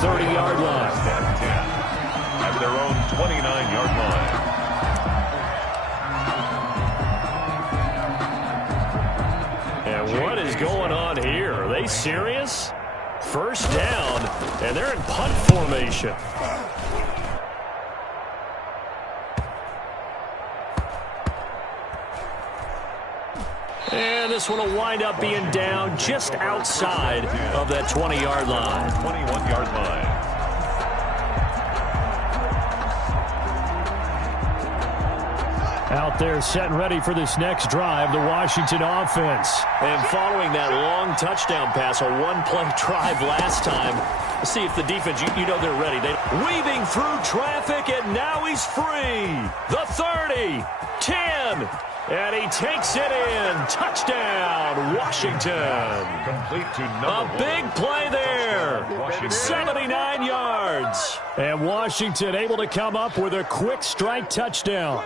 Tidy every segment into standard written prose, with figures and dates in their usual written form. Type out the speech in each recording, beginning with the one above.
30-yard line. At their own 29-yard line. And what is going on here? Are they serious? First down, and they're in punt formation. And this one will wind up being down just outside of that 20-yard line. 21-yard line. Out there set and ready for this next drive, the Washington offense. And following that long touchdown pass, a one-play drive last time, let's see if the defense, you know they're ready. Weaving through traffic, and now he's free. The 30, 10, and he takes it in. Touchdown, Washington. Complete to number A big play there. 79 yards. And Washington able to come up with a quick strike touchdown.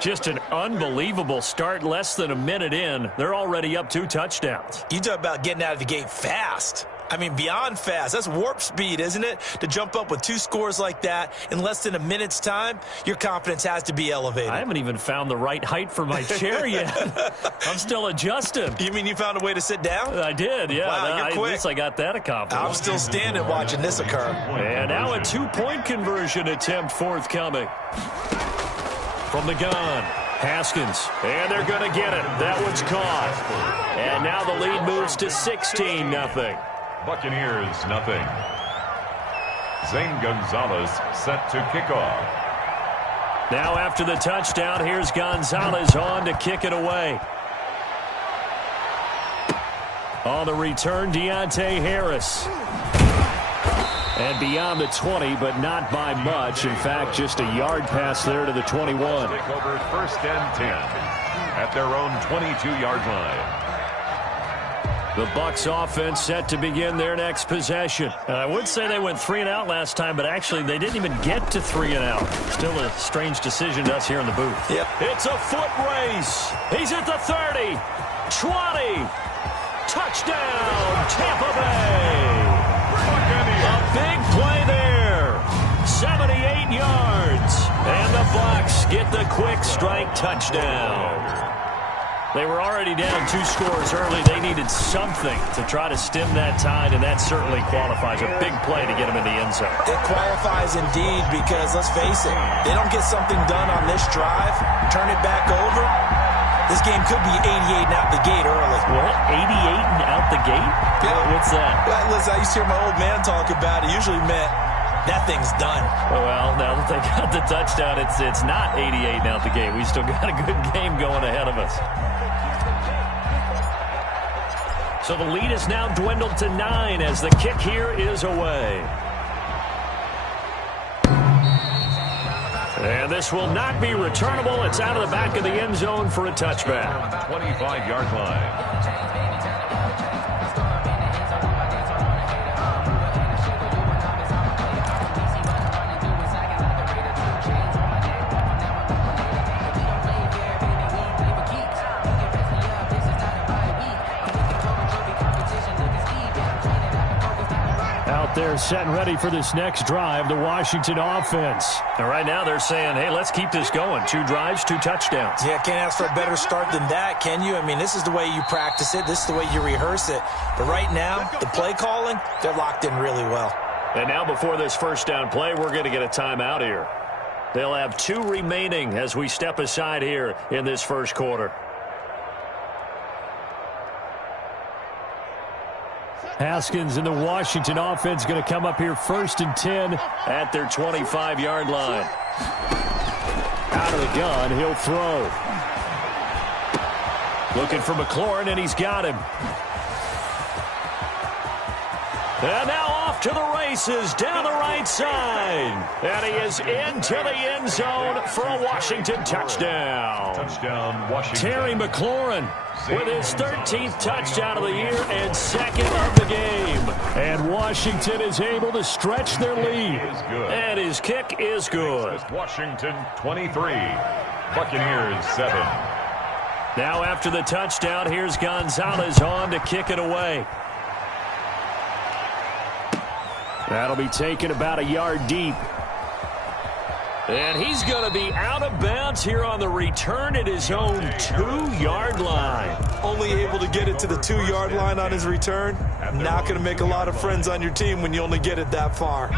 Just an unbelievable start. Less than a minute in, they're already up 2 touchdowns. You talk about getting out of the gate fast. I mean, beyond fast. That's warp speed, isn't it? To jump up with 2 scores like that in less than a minute's time, your confidence has to be elevated. I haven't even found the right height for my chair yet. I'm still adjusting. You mean you found a way to sit down? I did, yeah. Wow, you're quick. At least I got that accomplished. I'm still standing watching this occur. And now a 2-point conversion attempt forthcoming. From the gun, Haskins, and they're going to get it. That one's caught. And now the lead moves to 16-0. Buccaneers, nothing. Zane Gonzalez set to kick off. Now after the touchdown, here's Gonzalez on to kick it away. On the return, Deontay Harris. And beyond the 20, but not by much. In fact, just a yard pass there to the 21. Take over 1st and 10 at their own 22-yard line. The Bucs offense set to begin their next possession. And I would say they went 3 and out last time, but actually they didn't even get to 3 and out. Still a strange decision to us here in the booth. Yep. It's a foot race. He's at the 30, 20. Touchdown, Tampa Bay. A big play there. 78 yards. And the Bucs get the quick strike touchdown. They were already down 2 scores early. They needed something to try to stem that tide, and that certainly qualifies. A big play to get them in the end zone. It qualifies indeed because, let's face it, they don't get something done on this drive, turn it back over, this game could be 88 and out the gate early. What? 88 and out the gate? Yeah. What's that? Well, listen, I used to hear my old man talk about it. Usually meant that thing's done. Well, now that they got the touchdown, it's not 88 and out the gate. We still got a good game going ahead of us. So the lead is now dwindled to 9 as the kick here is away. And this will not be returnable. It's out of the back of the end zone for a touchback. 25-yard line. They're set and ready for this next drive, the Washington offense. And right now they're saying, hey, let's keep this going. 2 drives, 2 touchdowns. Yeah, can't ask for a better start than that, can you? I mean, this is the way you practice it. This is the way you rehearse it. But right now, the play calling, they're locked in really well. And now before this first down play, we're going to get a timeout here. They'll have 2 remaining as we step aside here in this first quarter. Haskins and the Washington offense going to come up here 1st and 10 at their 25-yard line. Out of the gun, he'll throw. Looking for McLaurin, and he's got him. And now off to the races down the right side. And he is into the end zone for a Washington touchdown. Touchdown, Washington. Terry McLaurin with his 13th touchdown of the year and 2nd of the game. And Washington is able to stretch their lead. And his kick is good. Washington 23, Buccaneers 7. Now after the touchdown, here's Gonzalez on to kick it away. That'll be taken about a yard deep. And he's going to be out of bounds here on the return at his own 2-yard line. Only able to get it to the 2-yard line on his return. Not going to make a lot of friends on your team when you only get it that far.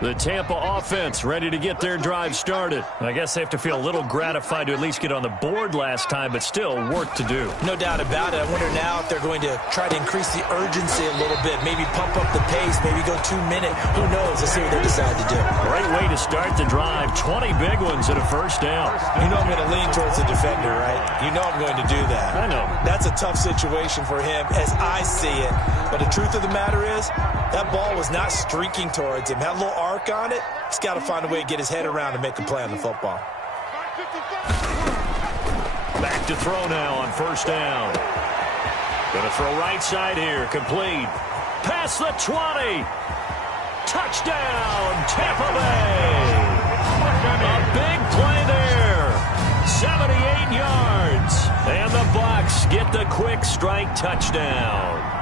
The Tampa offense ready to get their drive started. I guess they have to feel a little gratified to at least get on the board last time, but still work to do. No doubt about it. I wonder now if they're going to try to increase the urgency a little bit, maybe pump up the pace, maybe go 2-minute. Who knows? Let's see what they decide to do. Great way to start the drive. 20 big ones and a first down. You know I'm going to lean towards the defender, right? You know I'm going to do that. I know. That's a tough situation for him as I see it. But the truth of the matter is, that ball was not streaking towards him. Had a little arc on it. He's got to find a way to get his head around and make a play on the football. Back to throw now on first down. Going to throw right side here. Complete. Past the 20. Touchdown, Tampa Bay. A big play there. 78 yards. And the Bucs get the quick strike touchdown.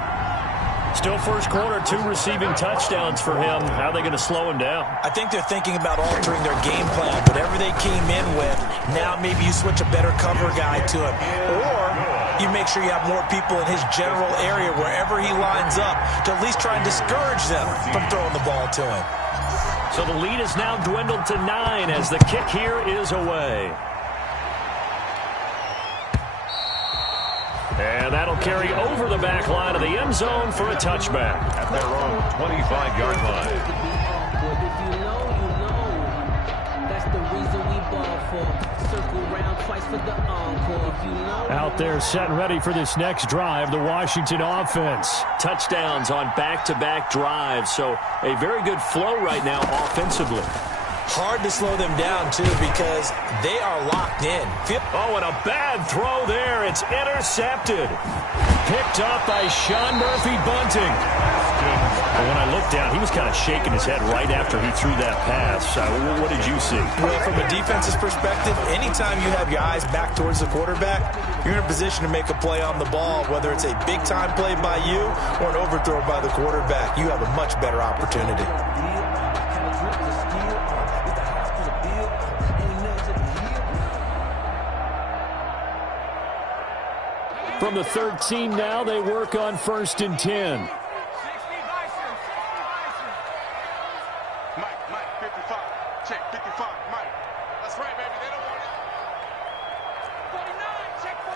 Still first quarter, 2 receiving touchdowns for him. How are they going to slow him down? I think they're thinking about altering their game plan. Whatever they came in with, now maybe you switch a better cover guy to him. Or you make sure you have more people in his general area wherever he lines up to at least try and discourage them from throwing the ball to him. So the lead is now dwindled to 9 as the kick here is away. And that'll carry over the back line of the end zone for a touchback. At their own 25-yard line. If you know, you know. That's the reason we ball for. Circle round twice for the encore. If you know. Out there set and ready for this next drive, the Washington offense. Touchdowns on back-to-back drives, so a very good flow right now offensively. Hard to slow them down, too, because they are locked in. Oh, and a bad throw there. It's intercepted. Picked up by Sean Murphy-Bunting. And when I looked down, he was kind of shaking his head right after he threw that pass. What did you see? Well, from a defense's perspective, anytime you have your eyes back towards the quarterback, you're in a position to make a play on the ball, whether it's a big-time play by you or an overthrow by the quarterback. You have a much better opportunity. From the 13 now, they work on 1st and 10. Mike, 55. Check 55, Mike. That's right, baby. They don't want it. 49, check 49.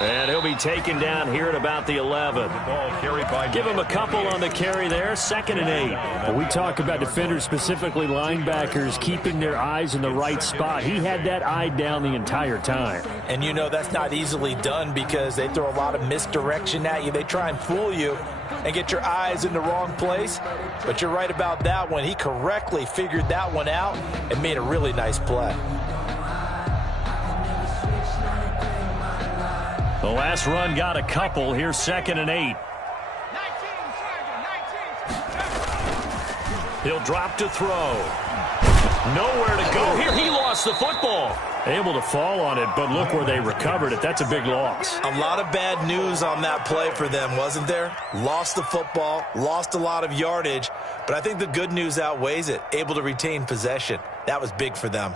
And he'll be taken down here at about the 11. Ball carried by Give him a couple on the carry there. 2nd and 8. Well, we talk about defenders, specifically linebackers, keeping their eyes in the right spot. He had that eye down the entire time. And you know that's not easily done because they throw a lot of misdirection at you. They try and fool you and get your eyes in the wrong place. But you're right about that one. He correctly figured that one out and made a really nice play. The last run got a couple. Here's 2nd and 8. He'll drop to throw. Nowhere to go here. He lost the football. Able to fall on it, but look where they recovered it. That's a big loss. A lot of bad news on that play for them, wasn't there? Lost the football, lost a lot of yardage, but I think the good news outweighs it. Able to retain possession. That was big for them.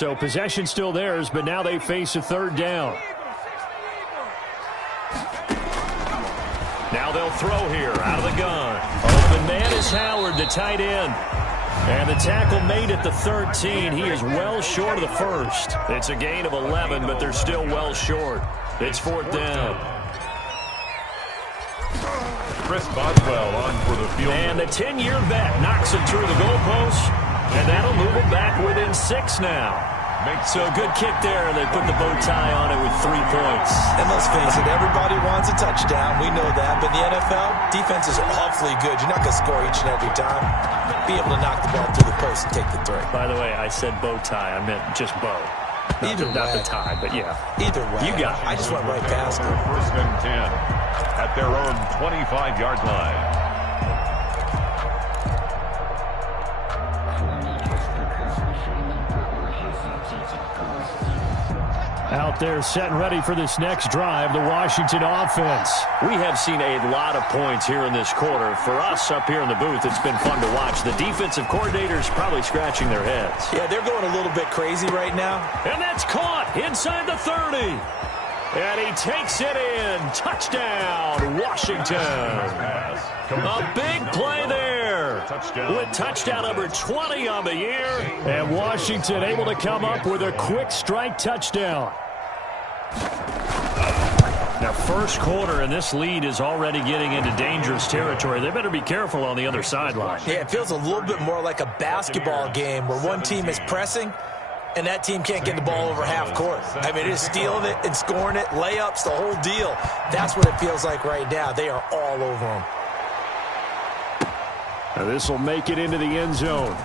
So possession still theirs, but now they face a third down. Now they'll throw here out of the gun. Open man is Howard, the tight end. And the tackle made at the 13. He is well short of the first. It's a gain of 11, but they're still well short. It's fourth down. Chris Boswell on for the field. And the 10-year vet knocks it through the goalpost, and that'll move them back within 6 now. So a good kick there, and they put the bow tie on it with 3 points. And let's face it, everybody wants a touchdown. We know that. But in the NFL, defenses are awfully good. You're not going to score each and every time. Be able to knock the ball through the post and take the 3. By the way, I said bow tie. I meant just bow. Not the tie, but yeah. Either way. You got it. I just went right past it. First and 10 at their own 25-yard line. Out there set and ready for this next drive, the Washington offense. We have seen a lot of points here in this quarter. For us up here in the booth, it's been fun to watch. The defensive coordinators probably scratching their heads. Yeah, they're going a little bit crazy right now. And that's caught inside the 30. And he takes it in. Touchdown, Washington. A big play there. With touchdown number 20 on the year. And Washington able to come up with a quick strike touchdown. Now, first quarter, and this lead is already getting into dangerous territory. They better be careful on the other sideline. Yeah, it feels a little bit more like a basketball game where one team is pressing and that team can't get the ball over half court. I mean, it is stealing it and scoring it, layups, the whole deal. That's what it feels like right now. They are all over them. Now this will make it into the end zone.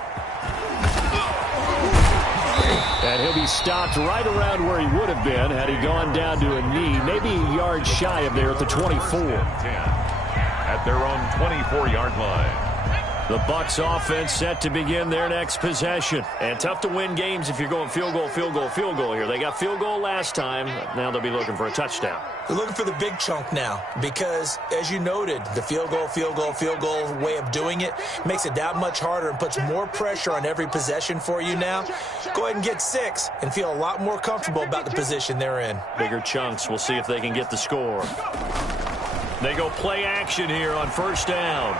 And he'll be stopped right around where he would have been had he gone down to a knee, maybe a yard shy of there at the 24. At their own 24-yard line. The Bucs offense set to begin their next possession. And tough to win games if you're going field goal, field goal, field goal here. They got field goal last time. Now they'll be looking for a touchdown. They're looking for the big chunk now because, as you noted, the field goal, field goal, field goal way of doing it makes it that much harder and puts more pressure on every possession for you now. Go ahead and get 6 and feel a lot more comfortable about the position they're in. Bigger chunks. We'll see if they can get the score. They go play action here on first down.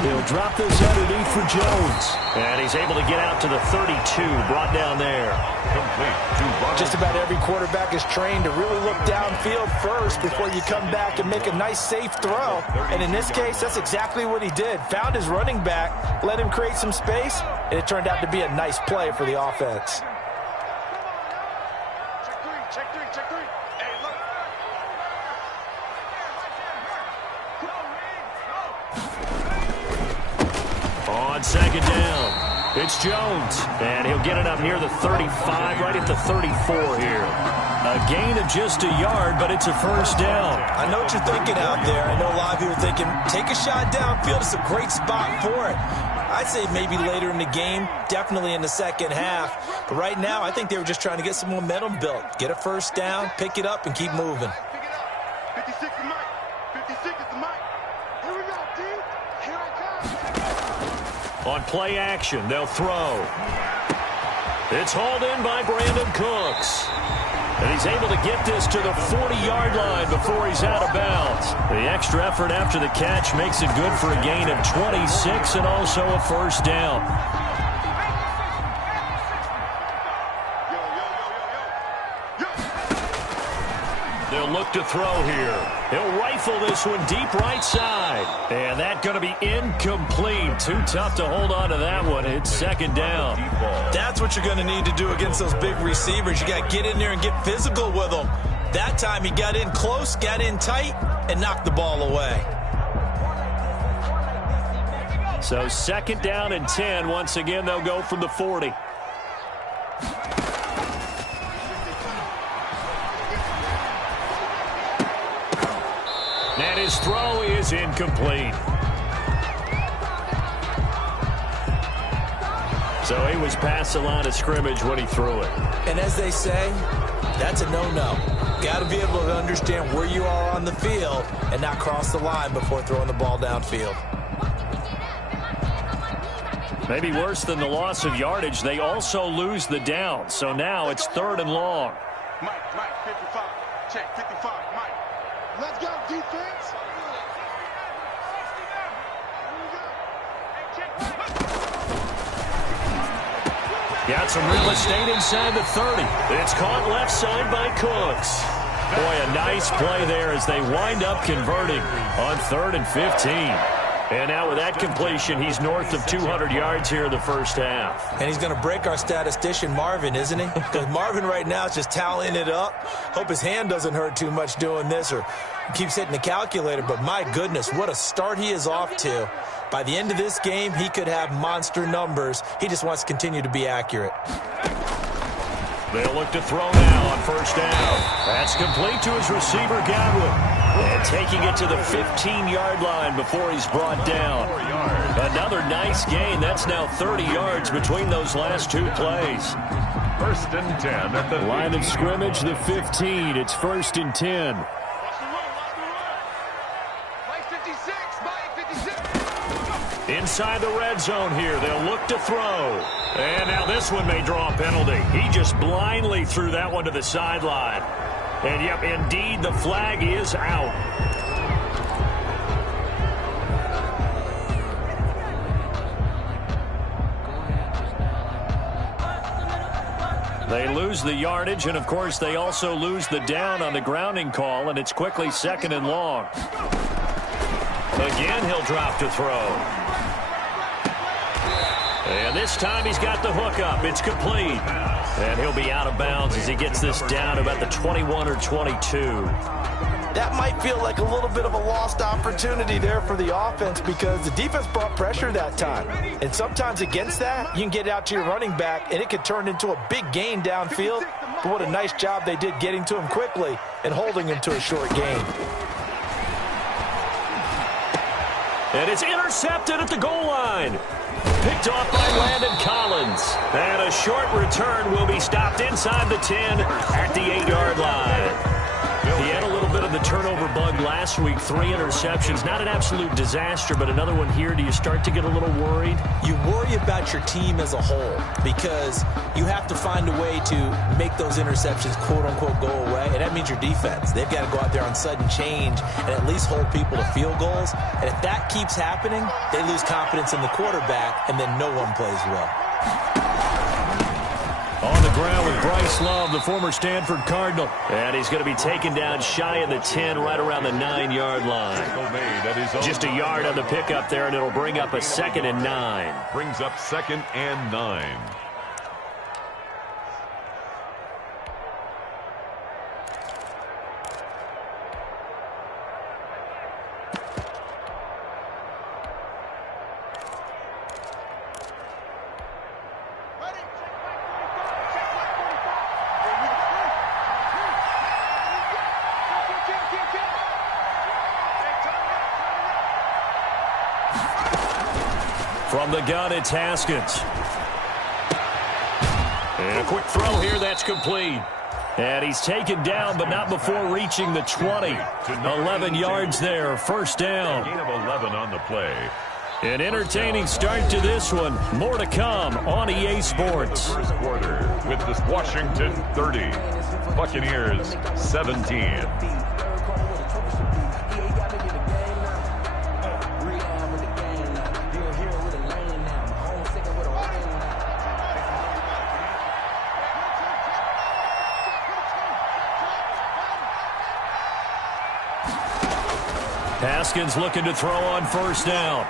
He'll drop this underneath for Jones. And he's able to get out to the 32, brought down there. Complete. Just about every quarterback is trained to really look downfield first before you come back and make a nice, safe throw. And in this case, that's exactly what he did. Found his running back, let him create some space, and it turned out to be a nice play for the offense. Check three. Hey, look. On second down, it's Jones. And he'll get it up near the 35, right at the 34 here. A gain of just a yard, but it's a first down. I know what you're thinking out there. I know a lot of you are thinking, take a shot downfield. It's a great spot for it. I'd say maybe later in the game, definitely in the second half. But right now, I think they were just trying to get some momentum built. Get a first down, pick it up, and keep moving. Pick it up. 56 is Mike. 56 is the Mike. Here we go, D. Here I come. On play action, they'll throw. It's hauled in by Brandon Cooks. And he's able to get this to the 40-yard line before he's out of bounds. The extra effort after the catch makes it good for a gain of 26 and also a first down. They'll look to throw here. He'll rifle this one deep right side. And that's going to be incomplete. Too tough to hold on to that one. It's second down. That's what you're going to need to do against those big receivers. You got to get in there and get physical with them. That time he got in close, got in tight, and knocked the ball away. So second down and 10. Once again, they'll go from the 40. And his throw is incomplete. So he was past the line of scrimmage when he threw it. And as they say, that's a no-no. Got to be able to understand where you are on the field and not cross the line before throwing the ball downfield. Maybe worse than the loss of yardage, they also lose the down. So now it's 3rd and long. Mike, 55. Check, 55, Mike. Let's go, defense. Got some real estate inside the 30. It's caught left side by Cooks. Boy, a nice play there as they wind up converting on 3rd and 15. And now with that completion, he's north of 200 yards here in the first half. And he's going to break our statistician, Marvin, isn't he? Because Marvin right now is just tallying it up. Hope his hand doesn't hurt too much doing this or keeps hitting the calculator. But my goodness, what a start he is off to. By the end of this game, he could have monster numbers. He just wants to continue to be accurate. They'll look to throw now on 1st down. That's complete to his receiver, Godwin. And taking it to the 15-yard line before he's brought down. Another nice gain. That's now 30 yards between those last 2 plays. 1st and 10 at the line of scrimmage, the 15. It's 1st and 10. Inside the red zone here. They'll look to throw. And now this one may draw a penalty. He just blindly threw that one to the sideline. And, yep, indeed, the flag is out. They lose the yardage, and, of course, they also lose the down on the grounding call, and it's quickly 2nd and long. Again, he'll drop to throw. And this time he's got the hook up. It's complete. And he'll be out of bounds as he gets this down about the 21 or 22. That might feel like a little bit of a lost opportunity there for the offense because the defense brought pressure that time. And sometimes against that, you can get out to your running back, and it could turn into a big gain downfield. But what a nice job they did getting to him quickly and holding him to a short gain. And it's intercepted at the goal line. Picked off by Landon Collins. And a short return will be stopped inside the 10 at the 8-yard line. He had a little bit of the turnover bug last week. 3 interceptions. Not an absolute disaster, but another one here. Do you start to get a little worried? You worry about your team as a whole because you have to find a way to make those interceptions, quote-unquote, go away. And that means your defense. They've got to go out there on sudden change and at least hold people to field goals. And if that keeps happening, they lose confidence in the quarterback, and then no one plays well. On the ground with Bryce Love, the former Stanford Cardinal. And he's going to be taken down shy of the 10, right around the 9-yard line. Just a yard on the pickup there, and it'll bring up a 2nd and 9. Brings up 2nd and 9. From the gun, it's Haskins. And a quick throw here, that's complete. And he's taken down, but not before reaching the 20. 11 yards there, 1st down. Gain of 11 on the play. An entertaining start to this one. More to come on EA Sports. First quarter with the Washington 30. Buccaneers 17. Haskins looking to throw on 1st down.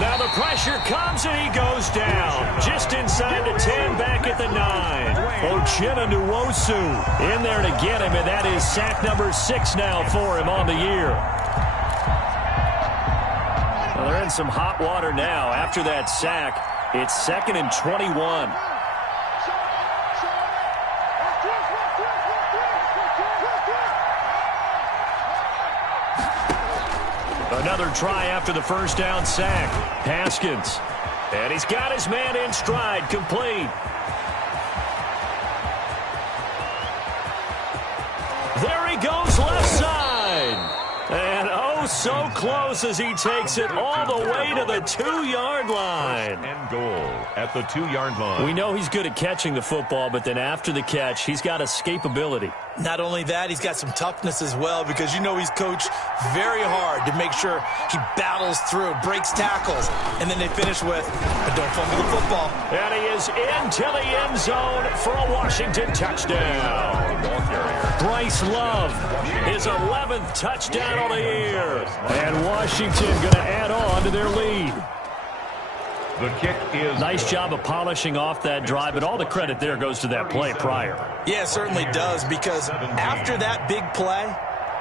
Now the pressure comes and he goes down. Just inside the 10, back at the 9. Uchenna Nwosu in there to get him, and that is sack number 6 now for him on the year. Well, they're in some hot water now. After that sack, it's 2nd and 21. Another try after the 1st down sack. Haskins. And he's got his man in stride. Complete. There he goes left side. And oh, so close as he takes it all the way to the 2-yard line. And goal at the 2-yard line. We know he's good at catching the football, but then after the catch, he's got escapability. Not only that, he's got some toughness as well, because you know he's coached very hard to make sure he battles through, breaks tackles, and then they finish with, but don't fumble the football. And he is into the end zone for a Washington touchdown. Ball carrier. Bryce Love, his 11th touchdown of the year. And Washington going to add on to their lead. The kick is nice job of polishing off that drive, but all the credit there goes to that play prior. Yeah, it certainly does, because after that big play,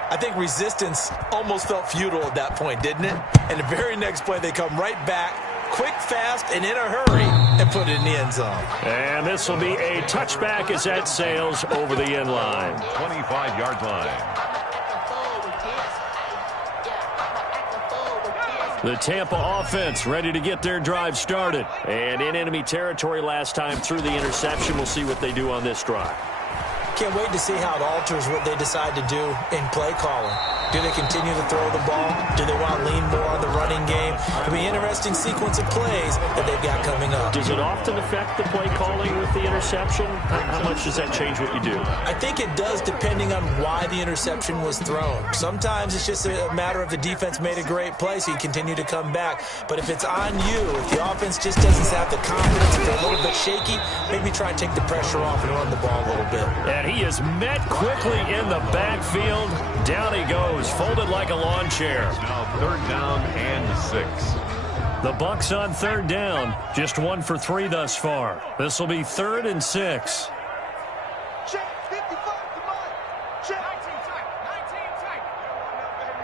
I think resistance almost felt futile at that point, didn't it? And the very next play, they come right back, quick, fast, and in a hurry, and put it in the end zone. And this will be a touchback as that sails over the end line. 25-yard line. The Tampa offense ready to get their drive started. And in enemy territory last time through the interception. We'll see what they do on this drive. Can't wait to see how it alters what they decide to do in play calling. Do they continue to throw the ball? Do they want to lean more on the running game? It'll be an interesting sequence of plays that they've got coming up. Does it often affect the play calling with the interception? How much does that change what you do? I think it does, depending on why the interception was thrown. Sometimes it's just a matter of the defense made a great play, so you continue to come back. But if it's on you, if the offense just doesn't have the confidence, if they're a little bit shaky, maybe try and take the pressure off and run the ball a little bit. And he is met quickly in the backfield. Down he goes, folded like a lawn chair. Now 3rd down and 6. The Bucs on 3rd down. Just 1 for 3 thus far. This will be 3rd and 6. Check 55 to mine. Check 19 tight. 19 tight.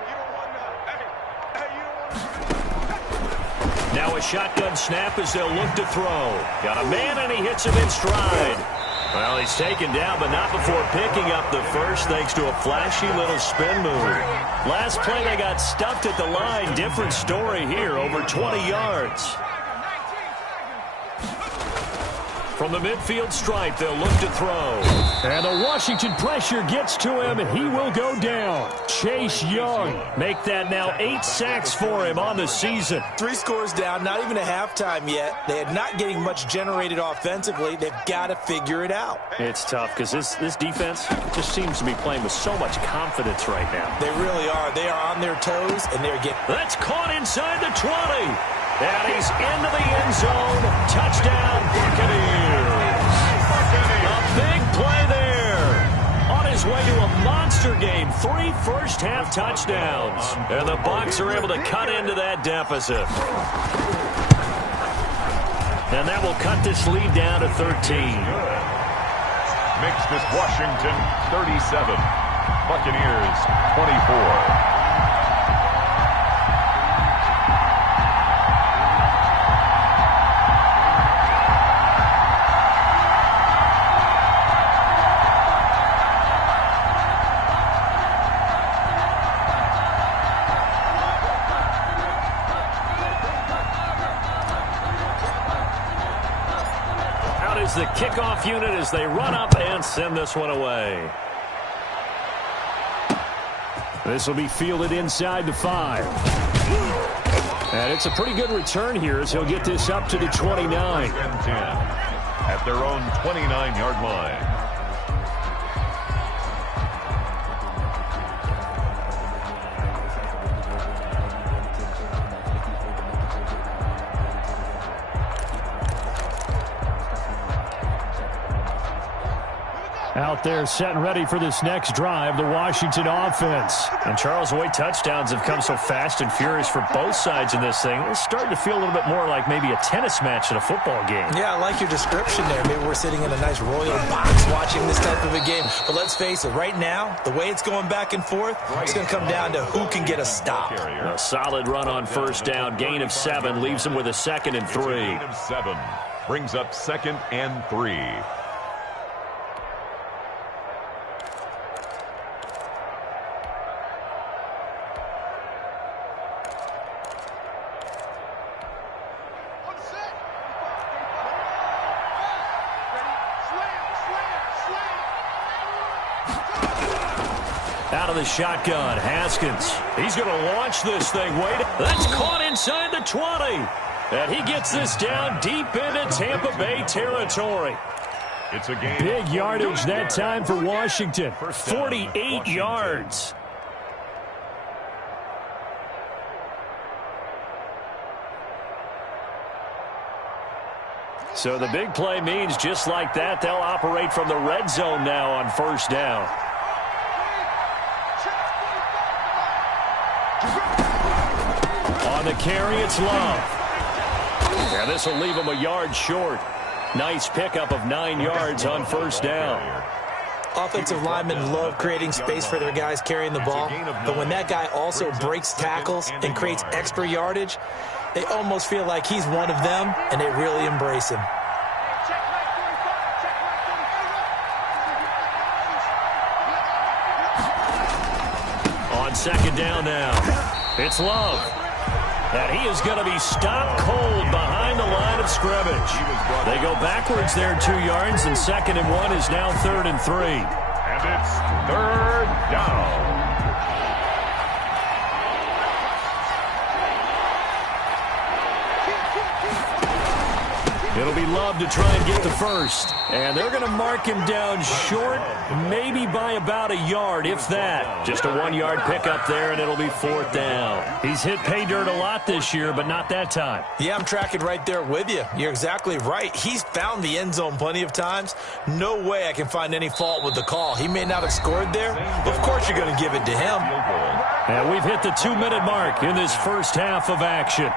You don't want that, baby. You don't want that. Hey, you don't want that. Now a shotgun snap as they'll look to throw. Got a man and he hits him in stride. Well, he's taken down, but not before picking up the first thanks to a flashy little spin move. Last play, they got stuffed at the line. Different story here, over 20 yards. From the midfield stripe, they'll look to throw. And the Washington pressure gets to him. He will go down. Chase Young make that now 8 sacks for him on the season. 3 scores down, not even a halftime yet. They are not getting much generated offensively. They've got to figure it out. It's tough because this defense just seems to be playing with so much confidence right now. They really are. They are on their toes, and they're getting... That's caught inside the 20. And he's into the end zone. Touchdown, Buccaneers. A big play there. On his way to a monster game. 3 first-half touchdowns. And the Bucs are able to cut into that deficit. And that will cut this lead down to 13. Makes this Washington 37. Buccaneers 24. The kickoff unit as they run up and send this one away. This will be fielded inside the 5. And it's a pretty good return here as he'll get this up to the 29. And 10 at their own 29-yard line. Out there set and ready for this next drive, the Washington offense. And Charles, the way touchdowns have come so fast and furious for both sides in this thing, it's starting to feel a little bit more like maybe a tennis match in a football game. Yeah, I like your description there. Maybe we're sitting in a nice royal box watching this type of a game. But let's face it, right now, the way it's going back and forth, it's going to come down to who can get a stop. A solid run on first down, gain of 7, leaves him with a 2nd and 3. Gain of 7 brings up 2nd and 3. Out of the shotgun, Haskins. He's going to launch this thing. Wait, that's caught inside the 20. And he gets this down deep into Tampa Bay territory. It's a game. Big yardage that time for Washington. 48 yards. So the big play means just like that, they'll operate from the red zone now on first down. On the carry, it's Love. Yeah, this will leave him a yard short. Nice pickup of 9 yards on first down. Offensive linemen love creating space for their guys carrying the ball, but when that guy also breaks tackles and creates extra yardage, they almost feel like he's one of them, and they really embrace him. On second down now, it's Love. And he is going to be stopped cold behind the line of scrimmage. They go backwards there 2 yards, and 2nd and 1 is now 3rd and 3. And it's 3rd down. It'll be Love to try and get the first. And they're going to mark him down short, maybe by about a yard, if that. Just a 1-yard pickup there, and it'll be 4th down. He's hit pay dirt a lot this year, but not that time. Yeah, I'm tracking right there with you. You're exactly right. He's found the end zone plenty of times. No way I can find any fault with the call. He may not have scored there, but of course you're going to give it to him. And we've hit the 2-minute mark in this first half of action.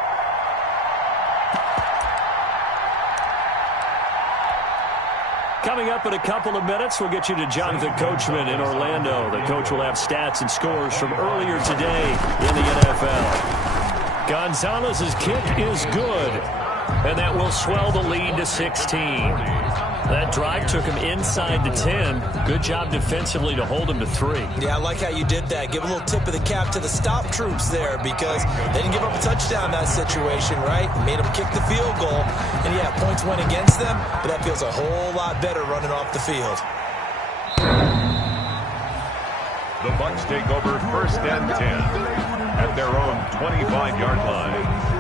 Coming up in a couple of minutes, we'll get you to Jonathan Coachman in Orlando. The coach will have stats and scores from earlier today in the NFL. Gonzalez's kick is good, and that will swell the lead to 16. That drive took him inside the 10. Good job defensively to hold him to 3. Yeah, I like how you did that. Give a little tip of the cap to the stop troops there because they didn't give up a touchdown in that situation, right? Made them kick the field goal. And, yeah, points went against them, but that feels a whole lot better running off the field. The Bucs take over 1st and 10 at their own 25-yard line.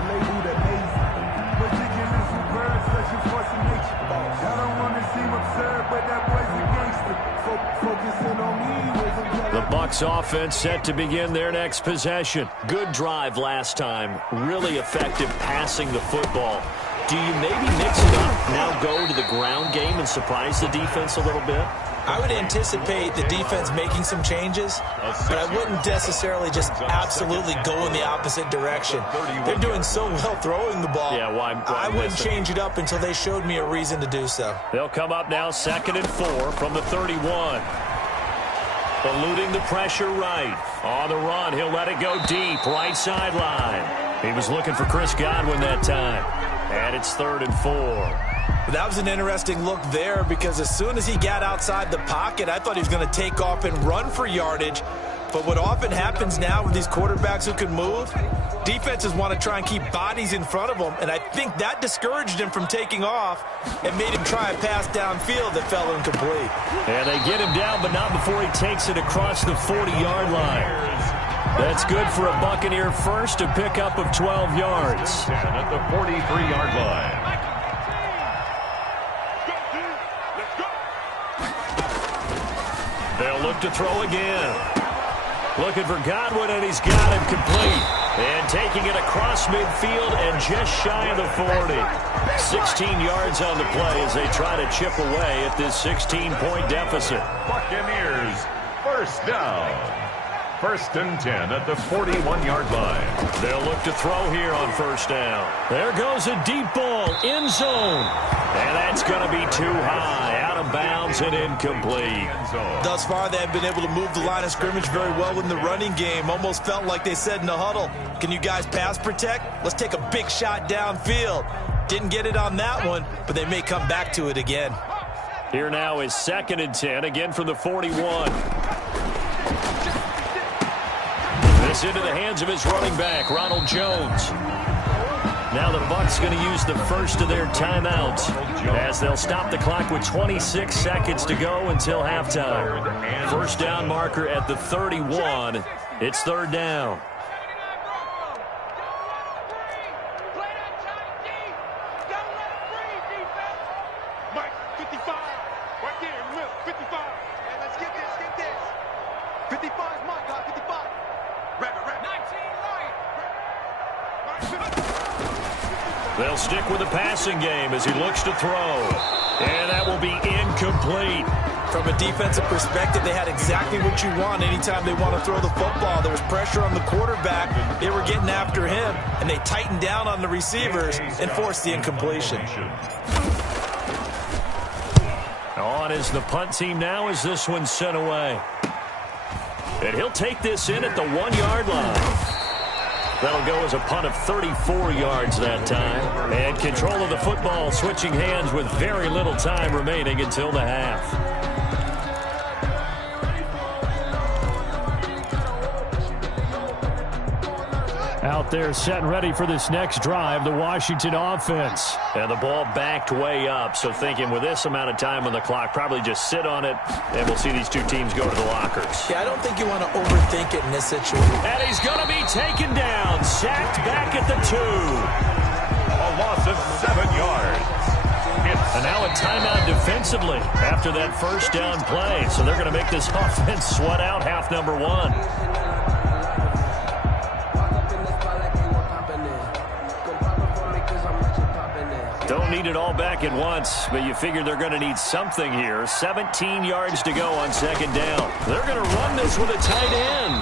The Bucs offense set to begin their next possession. Good drive last time. Really effective passing the football. Do you maybe mix it up, now go to the ground game and surprise the defense a little bit? I would anticipate the defense making some changes, but I wouldn't necessarily just absolutely go in the opposite direction. They're doing so well throwing the ball. Yeah, why I wouldn't change it up until they showed me a reason to do so. They'll come up now 2nd and 4 from the 31. Eluding the pressure right. On the run, he'll let it go deep, right sideline. He was looking for Chris Godwin that time. And it's 3rd and 4. That was an interesting look there because as soon as he got outside the pocket, I thought he was going to take off and run for yardage. But what often happens now with these quarterbacks who can move, defenses want to try and keep bodies in front of them, and I think that discouraged him from taking off and made him try a pass downfield that fell incomplete. And they get him down, but not before he takes it across the 40-yard line. That's good for a Buccaneer first, a pickup of 12 yards. At the 43-yard line. They'll look to throw again. Looking for Godwin, and he's got him complete. And taking it across midfield and just shy of the 40. 16 yards on the play as they try to chip away at this 16-point deficit. Buccaneers, 1st down. 1st and 10 at the 41-yard line. They'll look to throw here on 1st down. There goes a deep ball, end zone. And that's going to be too high, out of bounds and incomplete. Thus far, they have been able to move the line of scrimmage very well in the running game. Almost felt like they said in the huddle, can you guys pass protect? Let's take a big shot downfield. Didn't get it on that one, but they may come back to it again. Here now is 2nd and 10, again from the 41. This into the hands of his running back, Ronald Jones. Now the Bucs going to use the first of their timeouts as they'll stop the clock with 26 seconds to go until halftime. First down marker at the 31. It's third down. Mike, 55. Right there in the middle, 55. And let's get this. 55 is Mike, 55. Wrap. 19 right. They'll stick with the passing game as he looks to throw. And that will be incomplete. From a defensive perspective, they had exactly what you want anytime they want to throw the football. There was pressure on the quarterback. They were getting after him, and they tightened down on the receivers and forced the incompletion. On is the punt team now as this one's sent away. And he'll take this in at the 1-yard line. That'll go as a punt of 34 yards that time. And control of the football switching hands with very little time remaining until the half. Out there set and ready for this next drive, the Washington offense. And the ball backed way up, so thinking with this amount of time on the clock, probably just sit on it, and we'll see these two teams go to the lockers. Yeah, I don't think you want to overthink it in this situation. And he's going to be taken down, sacked back at the 2. A loss of 7 yards. And now a timeout defensively after that first down play. So they're going to make this offense sweat out half number 1. Don't need it all back at once, but you figure they're going to need something here. 17 yards to go on second down. They're going to run this with a tight end.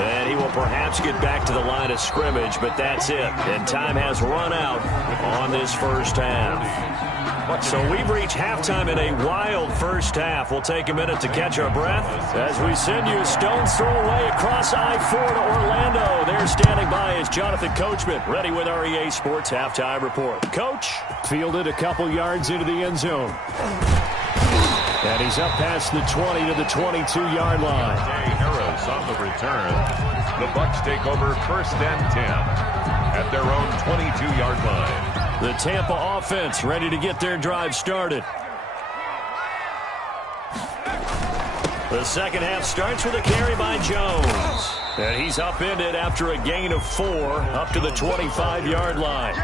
And he will perhaps get back to the line of scrimmage, but that's it. And time has run out on this first half. So we've reached halftime in a wild first half. We'll take a minute to catch our breath as we send you a stone's throw away across I-4 to Orlando. There standing by is Jonathan Coachman, ready with our EA Sports Halftime Report. Coach, fielded a couple yards into the end zone. And he's up past the 20 to the 22-yard line. Harris on the return. The Bucs take over first and 10 at their own 22-yard line. The Tampa offense ready to get their drive started. The second half starts with a carry by Jones. And he's upended after a gain of 4 up to the 25-yard line.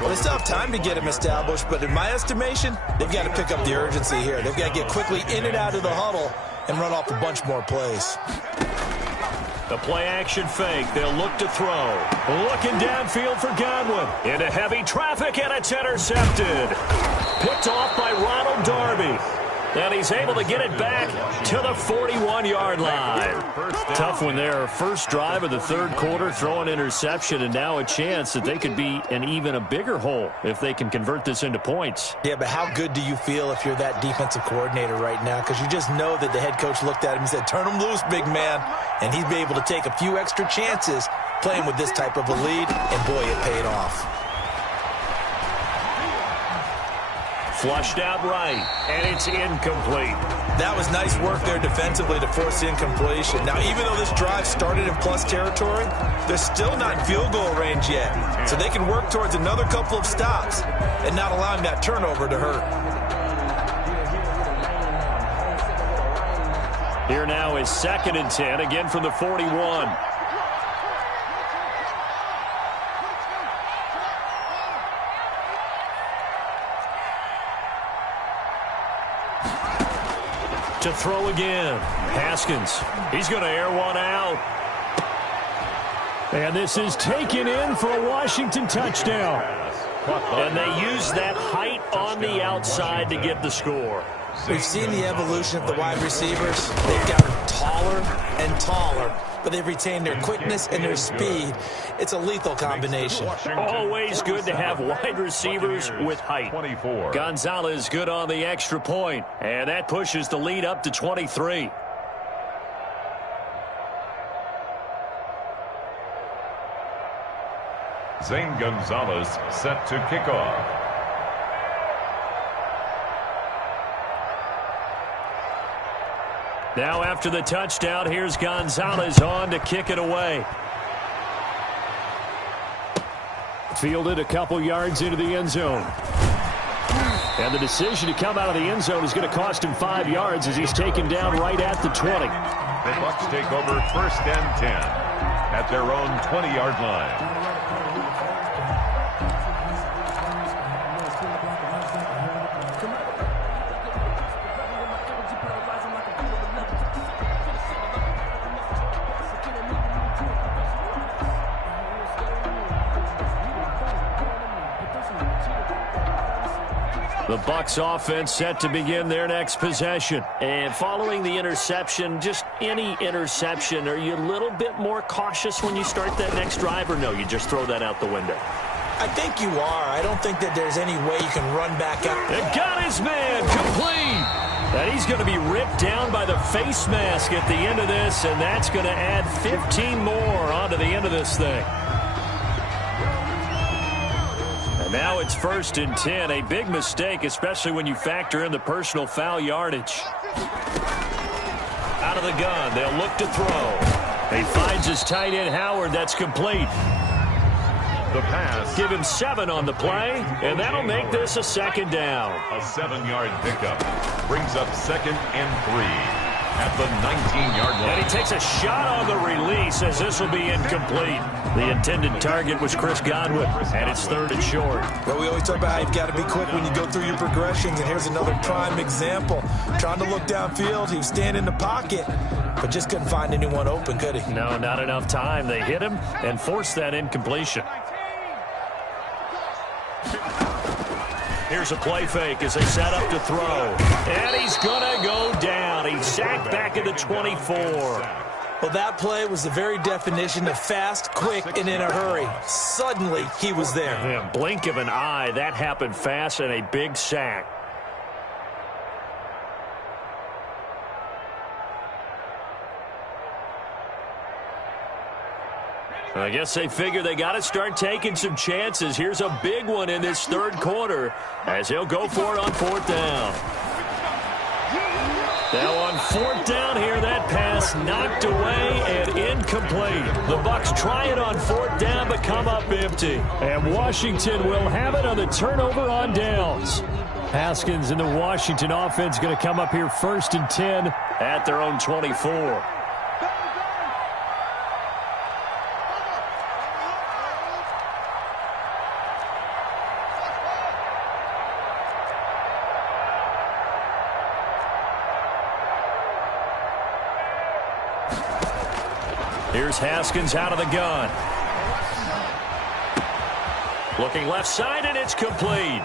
Well, they still have time to get him established, but in my estimation, they've got to pick up the urgency here. They've got to get quickly in and out of the huddle and run off a bunch more plays. The play-action fake. They'll look to throw. Looking downfield for Godwin. Into heavy traffic, and it's intercepted. Picked off by Ronald Darby. And he's able to get it back to the 41-yard line. Tough one there. First drive of the third quarter, throw an interception, and now a chance that they could be in even a bigger hole if they can convert this into points. Yeah, but how good do you feel if you're that defensive coordinator right now? Because you just know that the head coach looked at him and said, turn him loose, big man. And he'd be able to take a few extra chances playing with this type of a lead, and boy, it paid off. Flushed out right, and it's incomplete. That was nice work there defensively to force the incompletion. Now, even though this drive started in plus territory, they're still not in field goal range yet. So they can work towards another couple of stops and not allowing that turnover to hurt. Here now is 2nd and 10, again from the 41. To throw again. Haskins. He's going to air one out. And this is taken in for a Washington touchdown. And they use that height on the outside to get the score. We've seen the evolution of the wide receivers. They've gotten taller and taller, but they've retained their quickness and their speed. It's a lethal combination. Always good to have wide receivers with height. 24. Gonzalez good on the extra point, and that pushes the lead up to 23. Zane Gonzalez set to kick off. Now after the touchdown, here's Gonzalez on to kick it away. Fielded a couple yards into the end zone. And the decision to come out of the end zone is going to cost him 5 yards as he's taken down right at the 20. The Bucks take over 1st and 10 at their own 20-yard line. The Bucks offense set to begin their next possession. And following the interception, just any interception, are you a little bit more cautious when you start that next drive, or no, you just throw that out the window? I think you are. I don't think that there's any way you can run back out. And got his man complete. And he's going to be ripped down by the face mask at the end of this, and that's going to add 15 more onto the end of this thing. Now it's 1st and 10, a big mistake, especially when you factor in the personal foul yardage. Out of the gun, they'll look to throw. He finds his tight end Howard, that's complete. The pass. Give him 7 on the play, and that'll make this a 2nd down. A 7-yard pickup brings up 2nd and 3 at the 19-yard line. And he takes a shot on the release as this will be incomplete. The intended target was Chris Godwin, and it's 3rd and short. Well, we always talk about how you've got to be quick when you go through your progressions, and here's another prime example. Trying to look downfield, he was standing in the pocket, but just couldn't find anyone open, could he? No, not enough time. They hit him and forced that incompletion. Here's a play fake as they set up to throw. And he's going to go down. He's sacked back at the 24. Well, that play was the very definition of fast, quick, and in a hurry. Suddenly, he was there. Yeah, blink of an eye. That happened fast and a big sack. I guess they figure they got to start taking some chances. Here's a big one in this 3rd quarter as he'll go for it on 4th down. Now on 4th down here, that pass knocked away and incomplete. The Bucks try it on 4th down but come up empty. And Washington will have it on the turnover on downs. Haskins and the Washington offense going to come up here 1st and 10 at their own 24. Here's Haskins out of the gun. Looking left side, and it's complete.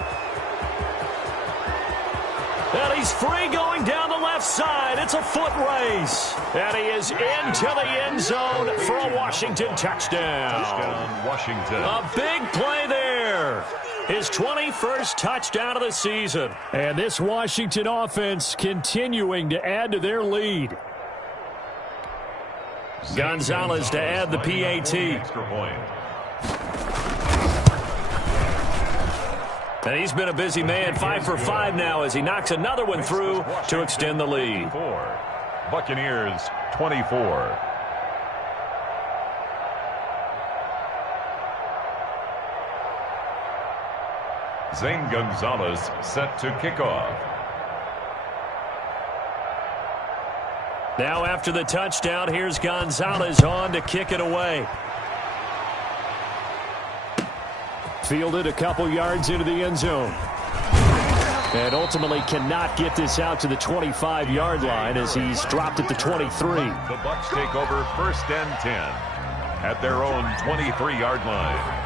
And he's free going down the left side. It's a foot race. And he is into the end zone for a Washington touchdown. Touchdown, Washington. A big play there. His 21st touchdown of the season. And this Washington offense continuing to add to their lead. Gonzalez to add the PAT. Extra point. And he's been a busy man, 5 for 5 now as he knocks another one through to extend the lead. Buccaneers 24. Zane Gonzalez set to kick off. Now after the touchdown, here's Gonzalez on to kick it away. Fielded a couple yards into the end zone. And ultimately cannot get this out to the 25-yard line as he's dropped at the 23. The Bucks take over 1st and 10 at their own 23-yard line.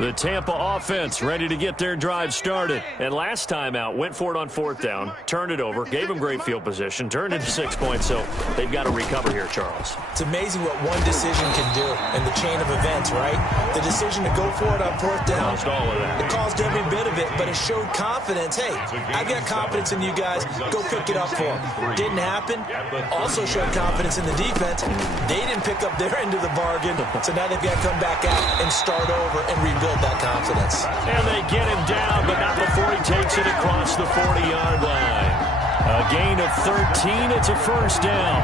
The Tampa offense ready to get their drive started. And last time out, went for it on 4th down, turned it over, gave them great field position, turned it to 6 points, so they've got to recover here, Charles. It's amazing what one decision can do in the chain of events, right? The decision to go for it on 4th down. Caused all of that. It caused every bit of it, but it showed confidence. Hey, I've got confidence in you guys. Go pick it up for them. Didn't happen. Also showed confidence in the defense. They didn't pick up their end of the bargain, so now they've got to come back out and start over and rebuild that confidence. And they get him down, but not before he takes it across the 40-yard line. A gain of 13. It's a 1st down.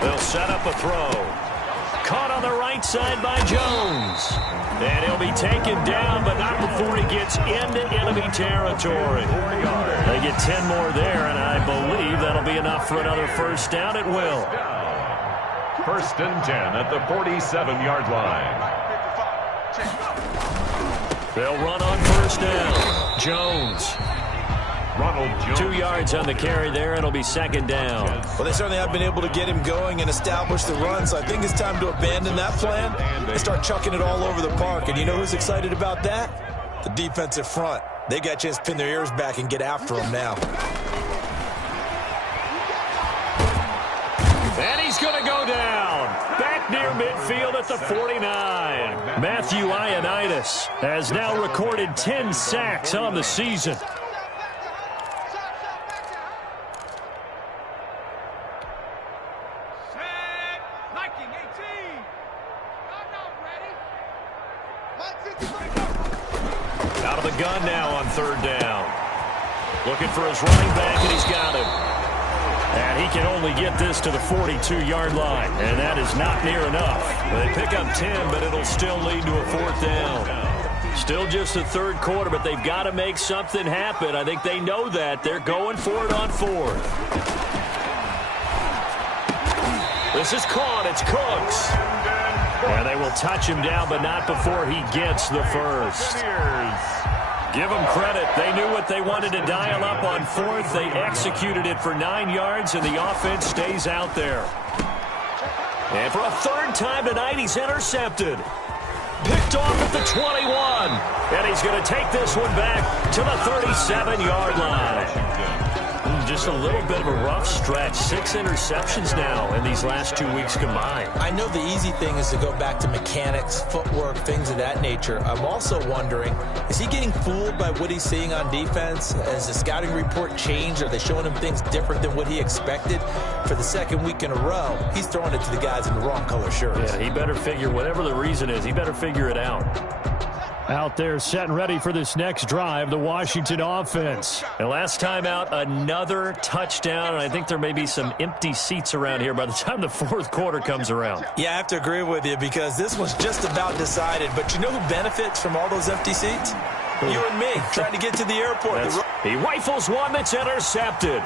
They'll set up a throw. Caught on the right side by Jones. And he'll be taken down, but not before he gets into enemy territory. They get 10 more there, and I believe that'll be enough for another first down. It will. First and 10 at the 47-yard line. They'll run on first down. Jones. Ronald Jones. 2 yards on the carry there. It'll be second down. Well, they certainly have been able to get him going and establish the run, so I think it's time to abandon that plan and start chucking it all over the park. And you know who's excited about that? The defensive front. They got a chance to pin their ears back and get after him now. And he's going to go down. Back near midfield at the 49. Matthew Ioannidis has now recorded 10 sacks on the season. Out of the gun now on third down. Looking for his running back, and he's got him. And he can only get this to the 42-yard line, and that is not near enough. They pick up 10, but it'll still lead to a fourth down. Still just the third quarter, but they've got to make something happen. I think they know that. They're going for it on fourth. This is caught. It's Cooks. And they will touch him down, but not before he gets the first. Give them credit. They knew what they wanted to dial up on fourth. They executed it for 9 yards, and the offense stays out there. And for a third time tonight, he's intercepted. Picked off at the 21. And he's going to take this one back to the 37-yard line. Just a little bit of a rough stretch. 6 interceptions now in these last 2 weeks combined. I know the easy thing is to go back to mechanics, footwork, things of that nature. I'm also wondering, is he getting fooled by what he's seeing on defense? Has the scouting report changed? Are they showing him things different than what he expected? For the second week in a row, he's throwing it to the guys in the wrong color shirts. Yeah, he better figure, whatever the reason is, he better figure it out. Out there set and ready for this next drive, the Washington offense. And last time out, another touchdown, and I think there may be some empty seats around here by the time the fourth quarter comes around. Yeah, I have to agree with you because this was just about decided. But you know who benefits from all those empty seats? You and me, trying to get to the airport. He rifles one that's intercepted.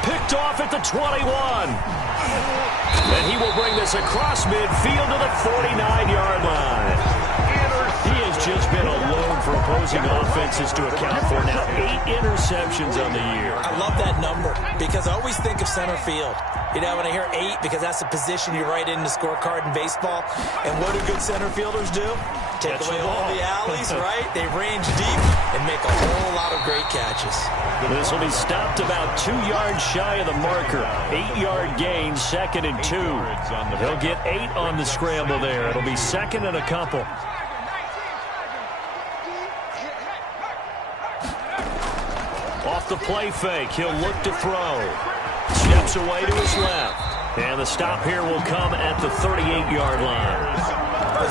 Picked off at the 21. And he will bring this across midfield to the 49-yard line. He has just been alone for opposing offenses to account for now 8 interceptions on the year. I love that number because I always think of center field. You know, when I hear 8, because that's the position you write in the scorecard in baseball. And what do good center fielders do? Take away all the alleys, right? They range deep and make a whole lot of great catches. This will be stopped about 2 yards shy of the marker. 8-yard gain, 2nd and 2. He'll get 8 on the scramble there. It'll be 2nd and a couple. Off the play fake, he'll look to throw. Steps away to his left. And the stop here will come at the 38-yard line.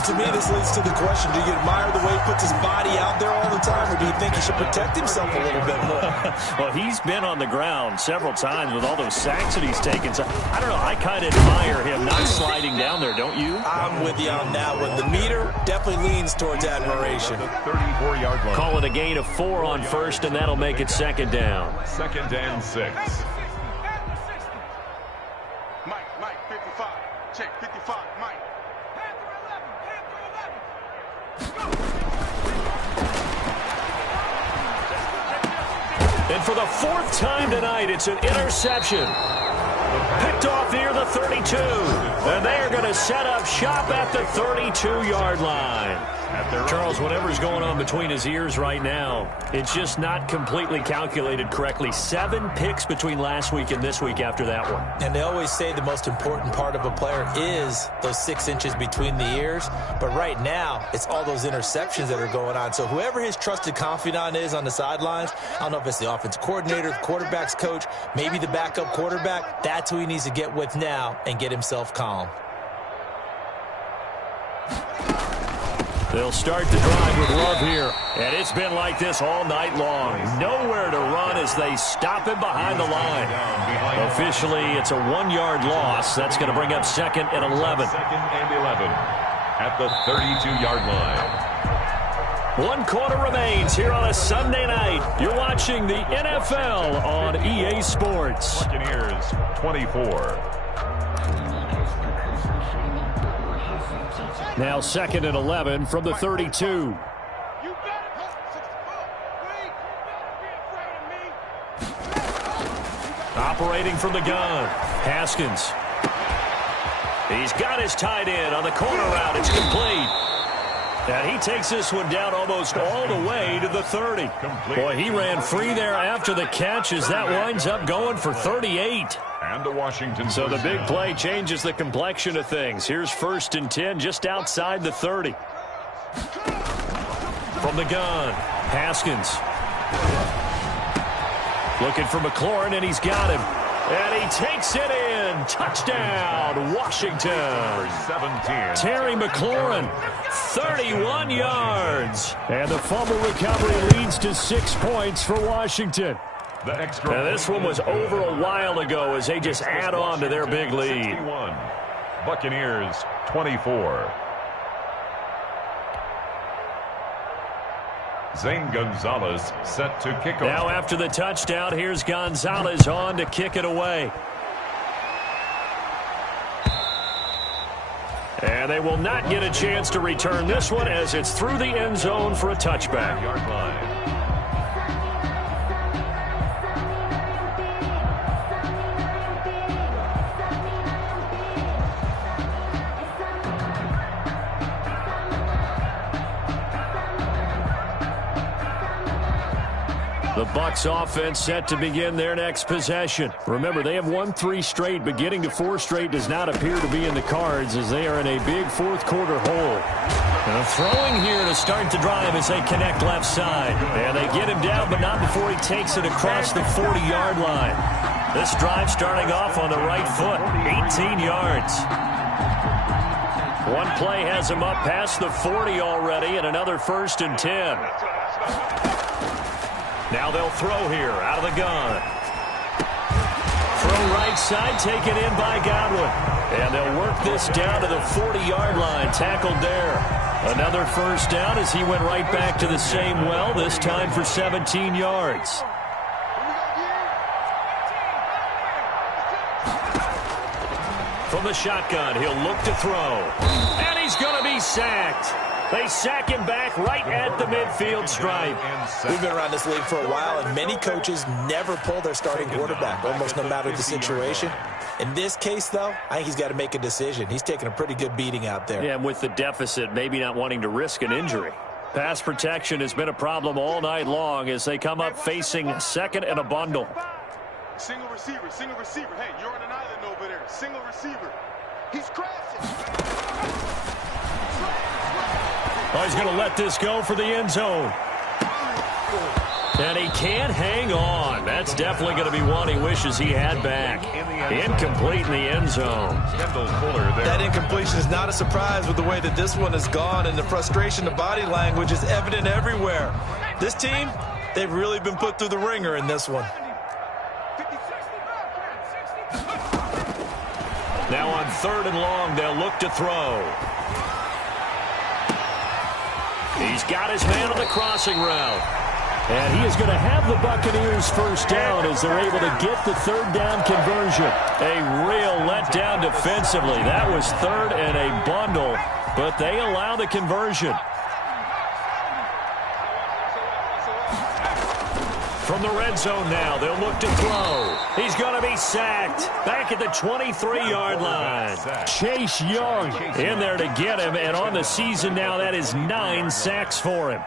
To me, this leads to the question, do you admire the way he puts his body out there all the time, or do you think he should protect himself a little bit more? Well, he's been on the ground several times with all those sacks that he's taken. So, I don't know, I kind of admire him not sliding down there, don't you? I'm with you on that one. The meter definitely leans towards admiration. The 34-yard line. Call it a gain of 4 on first, and that'll make it 2nd down. 2nd and 6. Mike, 55. Check, 55, Mike. And for the 4th time tonight, it's an interception. Picked off near the 32. And they are going to set up shop at the 32-yard line. Charles, whatever's going on between his ears right now, it's just not completely calculated correctly. 7 picks between last week and this week after that one. And they always say the most important part of a player is those 6 inches between the ears. But right now, it's all those interceptions that are going on. So whoever his trusted confidant is on the sidelines, I don't know if it's the offensive coordinator, the quarterback's coach, maybe the backup quarterback, that's who he needs to get with now and get himself calm. They'll start the drive with Love here. And it's been like this all night long. Nowhere to run as they stop him behind the line. Officially, it's a 1-yard loss. That's going to bring up 2nd and 11. 2nd and 11 at the 32-yard line. 1 quarter remains here on a Sunday night. You're watching the NFL on EA Sports. Buccaneers 24. Now 2nd and 11 from the 32. Operating from the gun, Haskins. He's got his tight end on the corner route. It's complete. And he takes this one down almost all the way to the 30. Boy, he ran free there after the catch as that winds up going for 38. And the Washington. So the big play changes the complexion of things. Here's 1st and 10 just outside the 30. From the gun, Haskins. Looking for McLaurin, and he's got him. And he takes it in. Touchdown, Washington. 17. Terry McLaurin, 31 yards. And the fumble recovery leads to 6 points for Washington. The extra. Now, this one was over a while ago as they just add on to their big lead. 61. Buccaneers 24. Zane Gonzalez set to kick off. Now after the touchdown, here's Gonzalez on to kick it away. And they will not get a chance to return this one as it's through the end zone for a touchback. Yard line. The Bucs offense set to begin their next possession. Remember, they have won 3 straight, but getting to 4 straight does not appear to be in the cards as they are in a big 4th quarter hole. And throwing here to start the drive as they connect left side. And they get him down, but not before he takes it across the 40-yard line. This drive starting off on the right foot, 18 yards. One play has him up past the 40 already, and another 1st and 10. Now they'll throw here out of the gun. Throw right side, taken in by Godwin. And they'll work this down to the 40-yard line, tackled there. Another 1st down as he went right back to the same well, this time for 17 yards. From the shotgun, he'll look to throw. And he's going to be sacked. They sack him back right at the midfield stripe. We've been around this league for a while, and many coaches never pull their starting quarterback, almost no matter the situation. In this case, though, I think he's got to make a decision. He's taking a pretty good beating out there. Yeah, and with the deficit, maybe not wanting to risk an injury. Pass protection has been a problem all night long as they come up facing 2nd and a bundle. Single receiver, single receiver. Hey, you're on an island over there. Single receiver. He's crashing. Oh, he's going to let this go for the end zone. And he can't hang on. That's definitely going to be one he wishes he had back. Incomplete in the end zone. That incompletion is not a surprise with the way that this one has gone, and the frustration, the body language is evident everywhere. This team, they've really been put through the ringer in this one. Now on 3rd and long, they'll look to throw. He's got his man on the crossing route. And he is going to have the Buccaneers 1st down as they're able to get the 3rd down conversion. A real letdown defensively. That was 3rd and a bundle, but they allow the conversion. From the red zone now, they'll look to throw. He's going to be sacked back at the 23-yard line. Chase Young in there to get him, and on the season now, that is 9 sacks for him.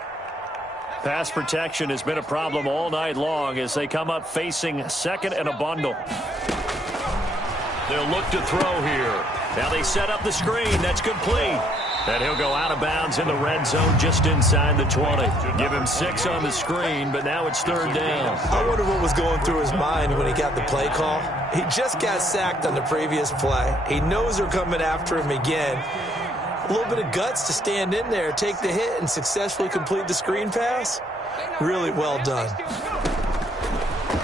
Pass protection has been a problem all night long as they come up facing 2nd and a bundle. They'll look to throw here. Now they set up the screen. That's complete. And he'll go out of bounds in the red zone just inside the 20. Give him 6 on the screen, but now it's 3rd down. I wonder what was going through his mind when he got the play call. He just got sacked on the previous play. He knows they're coming after him again. a little bit of guts to stand in there, take the hit, and successfully complete the screen pass. Really well done.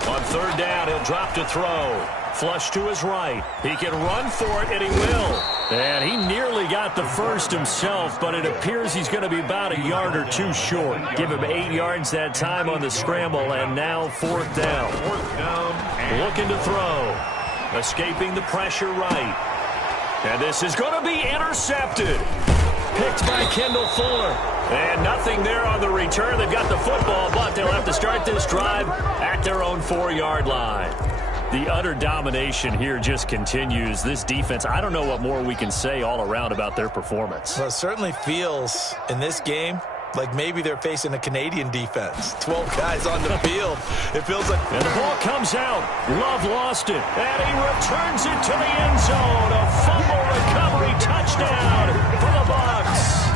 On third down, he'll drop to throw. Flush to his right. He can run for it, and he will. And he nearly got the first himself, but it appears he's going to be about a yard or two short. Give him 8 yards that time on the scramble, and now fourth down. Looking to throw. Escaping the pressure right. And this is going to be intercepted. Picked by Kendall Fuller. And nothing there on the return. They've got the football, but they'll have to start this drive at their own 4-yard line. The utter domination here just continues. This defense, I don't know what more we can say all around about their performance. Well, it certainly feels in this game like maybe they're facing a Canadian defense. 12 guys on the field. It feels like... And the ball comes out. Love lost it. And he returns it to the end zone. A fumble recovery touchdown for the Bucs.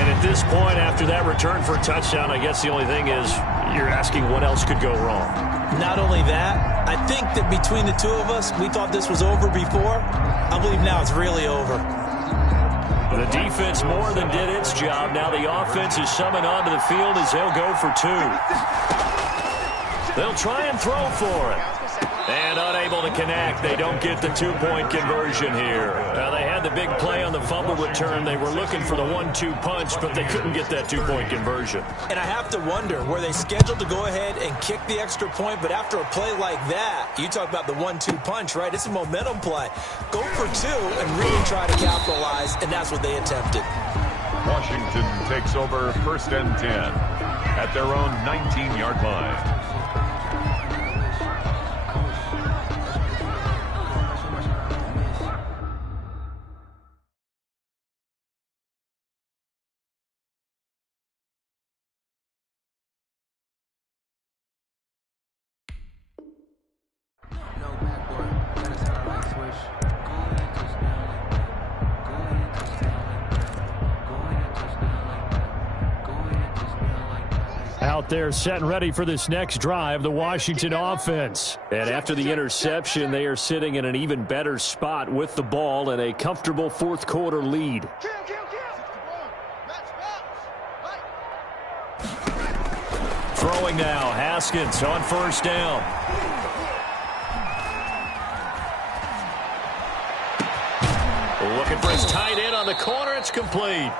And at this point, after that return for a touchdown, I guess the only thing is you're asking what else could go wrong. Not only that, I think that between the two of us, we thought this was over before. I believe now it's really over. The defense more than did its job. Now the offense is summoned onto the field as they'll go for 2. They'll try and throw for it. And unable to connect. They don't get the 2-point conversion here. Now they had the big play on the fumble return. They were looking for the 1-2 punch, but they couldn't get that 2-point conversion. And I have to wonder, were they scheduled to go ahead and kick the extra point, but after a play like that, you talk about the 1-2 punch, right? It's a momentum play. Go for 2 and really try to capitalize, and that's what they attempted. Washington takes over 1st and 10 at their own 19-yard line. Out there set and ready for this next drive, the Washington offense. And after the interception, they are sitting in an even better spot with the ball and a comfortable fourth-quarter lead. Throwing now, Haskins on first down. Looking for his tight end on the corner. It's complete.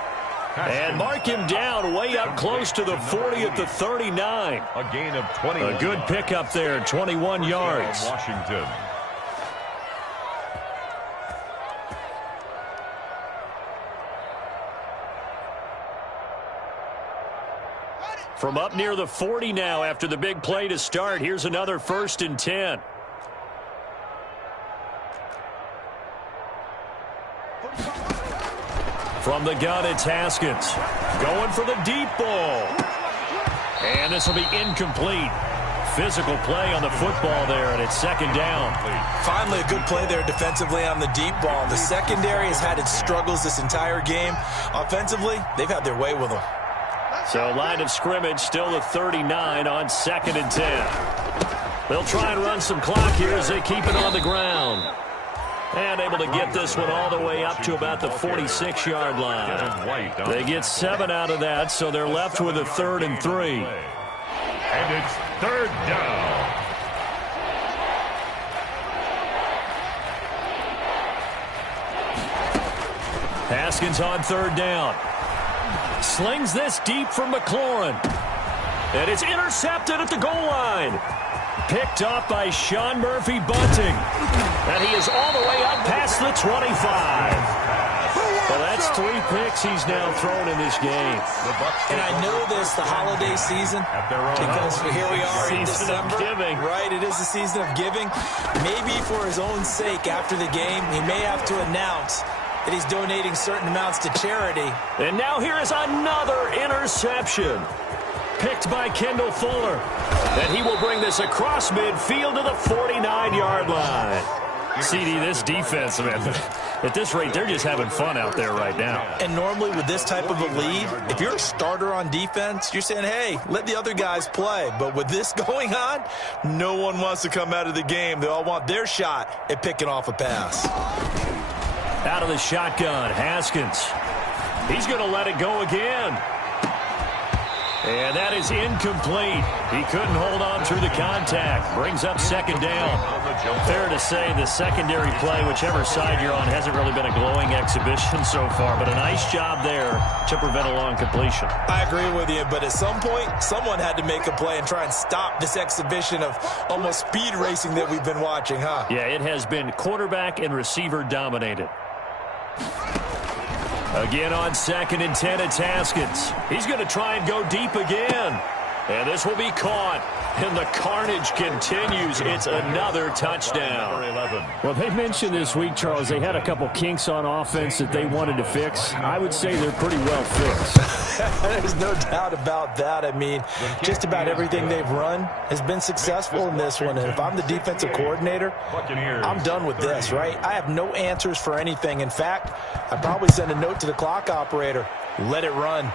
And mark him down way up close to the 40 at the 39. A gain of 20. A good pickup there, 21 yards. Washington. From up near the 40 now after the big play to start. Here's another 1st and 10. From the gun, it's Haskins. Going for the deep ball. And this will be incomplete. Physical play on the football there, and it's 2nd down. Finally, a good play there defensively on the deep ball. The secondary has had its struggles this entire game. Offensively, they've had their way with them. So line of scrimmage still the 39 on 2nd and 10. They'll try and run some clock here as they keep it on the ground. And able to get this one all the way up to about the 46-yard line. They get 7 out of that, so they're left with a 3rd and 3. And it's 3rd down. Haskins on 3rd down. Slings this deep from McLaurin. And it's intercepted at the goal line. Picked off by Sean Murphy-Bunting. And he is all the way up past the 25. Well, that's 3 picks he's now thrown in this game. And I know this, the holiday season, because here we are in December. Right, it is the season of giving. Maybe for his own sake, after the game, he may have to announce that he's donating certain amounts to charity. And now here is another interception. Picked by Kendall Fuller. And he will bring this across midfield to the 49-yard line. CD, this defense, man, at this rate, they're just having fun out there right now. And normally with this type of a lead, if you're a starter on defense, you're saying, hey, let the other guys play. But with this going on, no one wants to come out of the game. They all want their shot at picking off a pass. Out of the shotgun, Haskins. He's going to let it go again. And that is incomplete. He couldn't hold on through the contact. Brings up second down. Fair to say the secondary play, whichever side you're on, hasn't really been a glowing exhibition so far, but a nice job there to prevent a long completion. I agree with you, but at some point, someone had to make a play and try and stop this exhibition of almost speed racing that we've been watching, huh? Yeah, it has been quarterback and receiver dominated. Again on 2nd and 10, it's Haskins. He's going to try and go deep again. And this will be caught. And the carnage continues. It's another touchdown. Well, they mentioned this week, Charles, they had a couple kinks on offense that they wanted to fix. I would say they're pretty well fixed. There's no doubt about that. I mean, just about everything they've run has been successful in this one. And if I'm the defensive coordinator, I'm done with this, right? I have no answers for anything. In fact, I'd probably send a note to the clock operator. Let it run.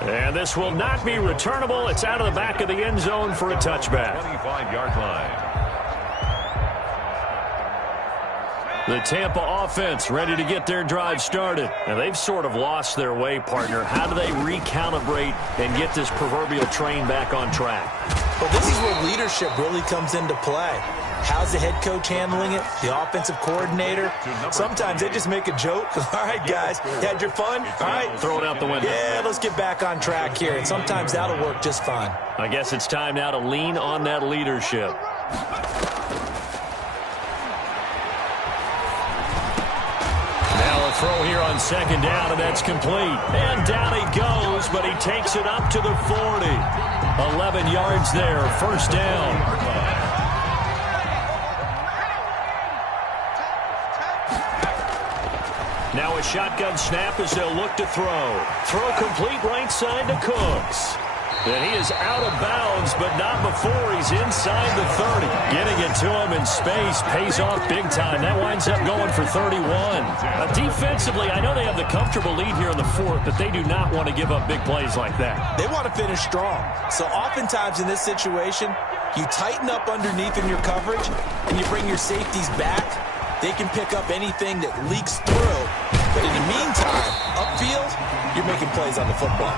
And this will not be returnable. It's out of the back of the end zone for a touchback. 25-yard line. The Tampa offense ready to get their drive started. And they've sort of lost their way, partner. How do they recalibrate and get this proverbial train back on track? Well, this is where leadership really comes into play. How's the head coach handling it? The offensive coordinator? Sometimes they just make a joke. All right, guys, you had your fun? All right. Throw it out the window. Yeah, let's get back on track here. And sometimes that'll work just fine. I guess it's time now to lean on that leadership. Now a throw here on 2nd down, and that's complete. And down he goes, but he takes it up to the 40. 11 yards there, first down. Now a shotgun snap as they'll look to throw. Throw complete right side to Cooks. And he is out of bounds, but not before he's inside the 30. Getting it to him in space pays off big time. That winds up going for 31. Defensively, I know they have the comfortable lead here in the 4th, but they do not want to give up big plays like that. They want to finish strong. So oftentimes in this situation, you tighten up underneath in your coverage, and you bring your safeties back. They can pick up anything that leaks through. But in the meantime, upfield, you're making plays on the football.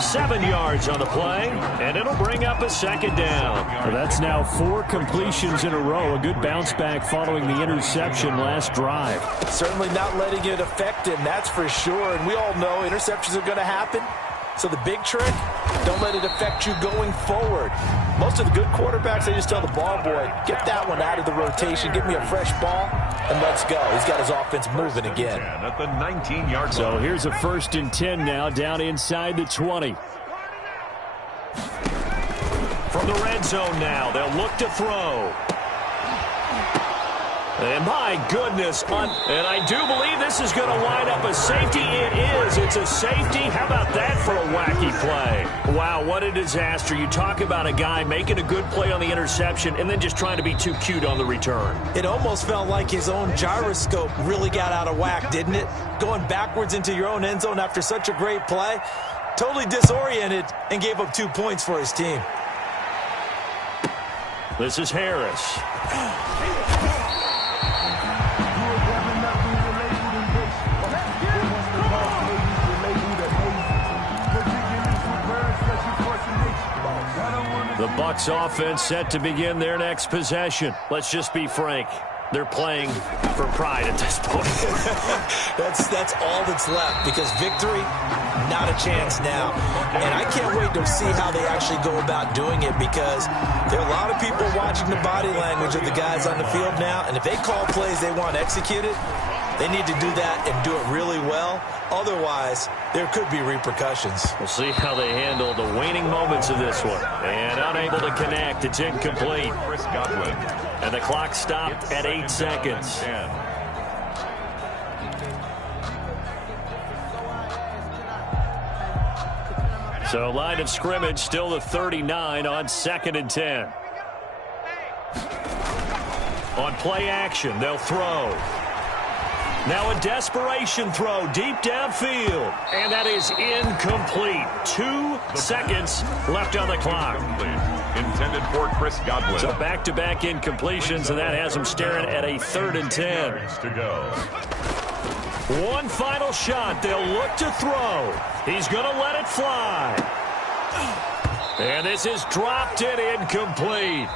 7 yards on the play, and it'll bring up a 2nd down. Well, that's now 4 completions in a row. A good bounce back following the interception last drive. Certainly not letting it affect him, that's for sure. And we all know interceptions are going to happen. So the big trick, don't let it affect you going forward. Most of the good quarterbacks, they just tell the ball boy, get that one out of the rotation, give me a fresh ball, and let's go. He's got his offense moving again. At the 19-yard line. So here's a 1st and 10 now, down inside the 20. From the red zone now, they'll look to throw. And my goodness, and I do believe this is going to wind up a safety. It is. It's a safety. How about that for a wacky play? Wow, what a disaster. You talk about a guy making a good play on the interception and then just trying to be too cute on the return. It almost felt like his own gyroscope really got out of whack, didn't it? Going backwards into your own end zone after such a great play. Totally disoriented and gave up 2 points for his team. This is Harris. The Bucs offense set to begin their next possession. Let's just be frank. They're playing for pride at this point. That's all that's left, because victory, not a chance now. And I can't wait to see how they actually go about doing it, because there are a lot of people watching the body language of the guys on the field now, and if they call plays they want executed, they need to do that and do it really well. Otherwise, there could be repercussions. We'll see how they handle the waning moments of this one. And unable to connect. It's incomplete. Chris Godwin. And the clock stopped at 8 seconds. So line of scrimmage still the 39 on 2nd and 10. On play action, they'll throw. Now a desperation throw deep downfield. And that is incomplete. 2 seconds left on the clock. Intended for Chris Godwin. So back-to-back incompletions, and that has him staring at a 3rd and 10. To go. One final shot. They'll look to throw. He's going to let it fly. And this is dropped in incomplete.